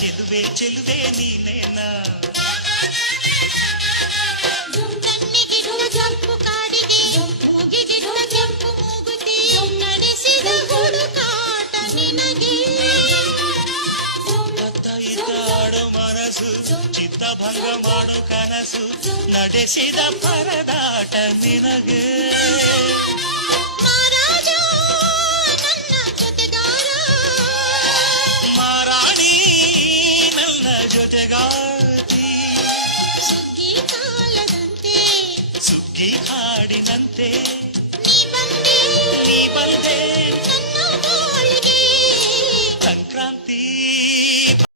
ಚೆಲುವೆ ಚೆಲುವೆ ನೀನೇನಾ ಜಂಪು ಕಾಡಿಗೆ ಮೂಗಿಗೆ ಕೆಂಪು ಮೂಗುತಿ ನಡೆಸಿದ ಹುಡುಕಾಟ ನಿನಗೆ ಆಡೋ ಮನಸ್ಸು ಚಿತ್ತಭಂಗ ಮಾಡೋ ಕನಸು ನಡೆಸಿದ ಪರದಾಟ ನಿನಗೆ